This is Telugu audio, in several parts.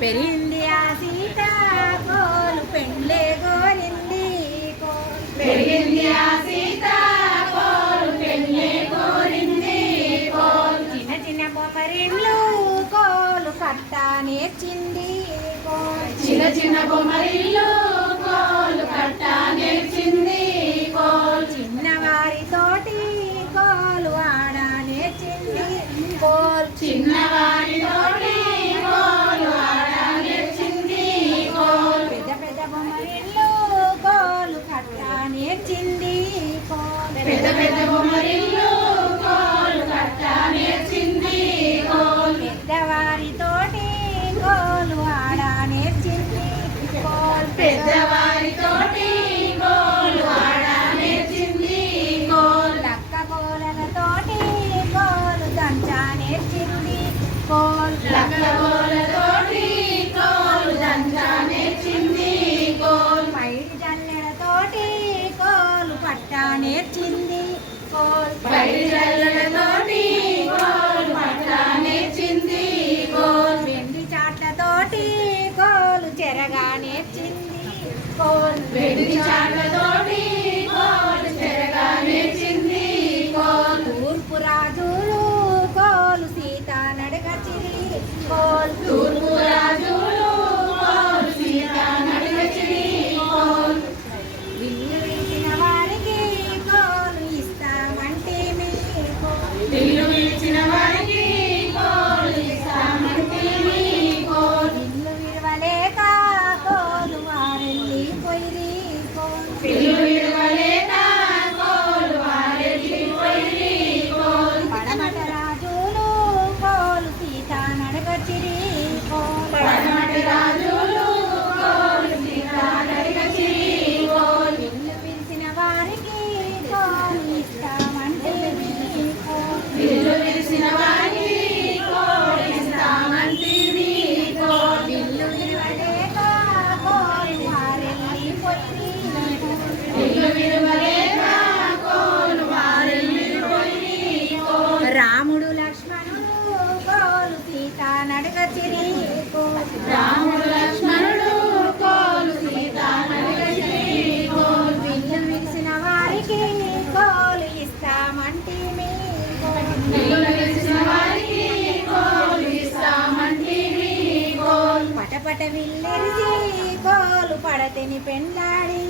పెరింది ఆ సీత కోలు పెండ్లే గోరింది పెరిగింది ఆ సీత కోలు పెళ్ళి కోరింది చిన్న చిన్న బొమ్మరిళ్ళు కోలు కట్ట నేర్చింది చిన్న చిన్న బొమ్మరిళ్ళు కోలు కట్ట నేర్చింది నేర్చింది కోలు పెద్ద పెద్ద బొమ్మరిల్లు కోలు కట్ట నేర్చింది కోలు. పెద్దవారితోటి కోలు ఆడ నేర్చింది కోలు. పెద్దవారితోటి కోలు ఆడ నేర్చింది కోలు. లక్క కోలలతోటి కోలు దంచ నేర్చింది కోలు. లక్కగోలతోటి నేర్చింది. వెండి చాట్లతోటి కోలు చెరగా నేర్చింది. కోలు వెండి చాట్లతోటి పటపట విల్లిరిసి గోలు పడతని పెండాడి.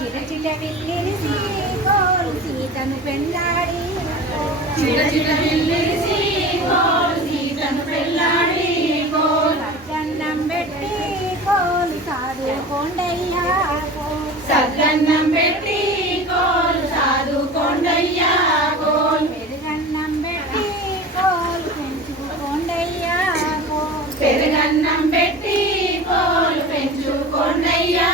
చిరచిట విల్లిరిసి గోలు సీతను పెండాడి. పెట్టి కోలు సాదు కొండయ్యా. సద్దన్నం పెట్టి అన్నం పెట్టి కోలు పెంచుకోండయ్యా.